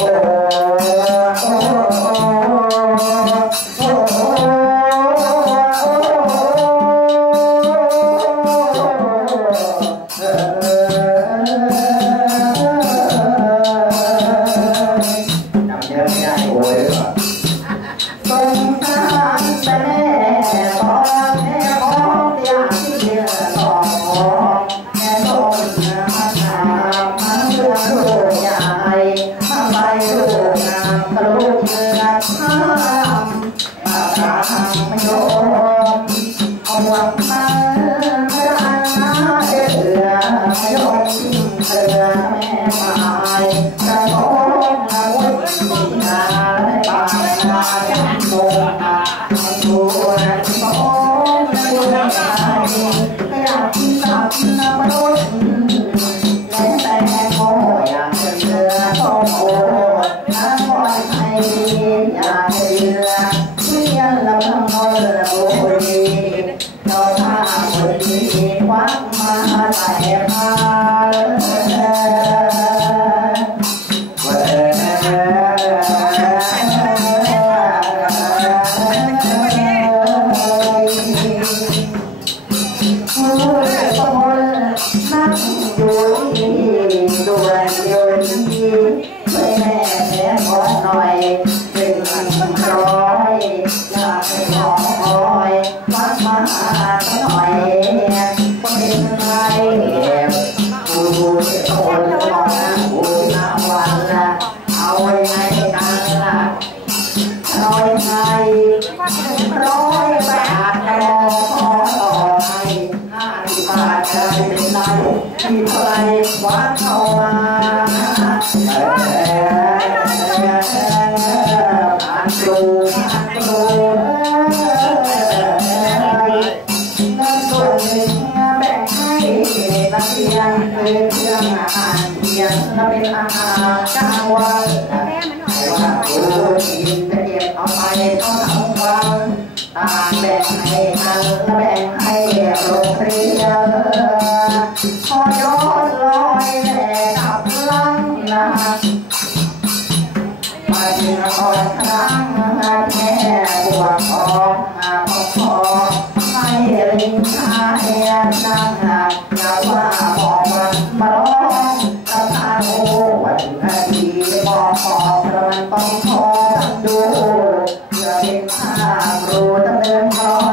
Bye. Senhor. คนที่วัดมาแต่พาไม่แม่แม่ขอหน่อยเป็นครอ คนจอนะบุญนะวันนะเอาไงกันนะร้อยไงร้อยบาทแต่ นันเพียงเป็นเครื่งอาหารเพียงถ้าเป็นอาหารกลางวันแต่ว่าครูกินจะเก็บเอาไปเท่าทั้วันตาแบ่งให้กันแบ่งให้ ยนนางหากนาว่าพอมามาร้องคำพาโอวันนาทีพอพอปรนต้องขอตั้งดูเพื่อเป็นภาพรู้ดำเนินพร้อม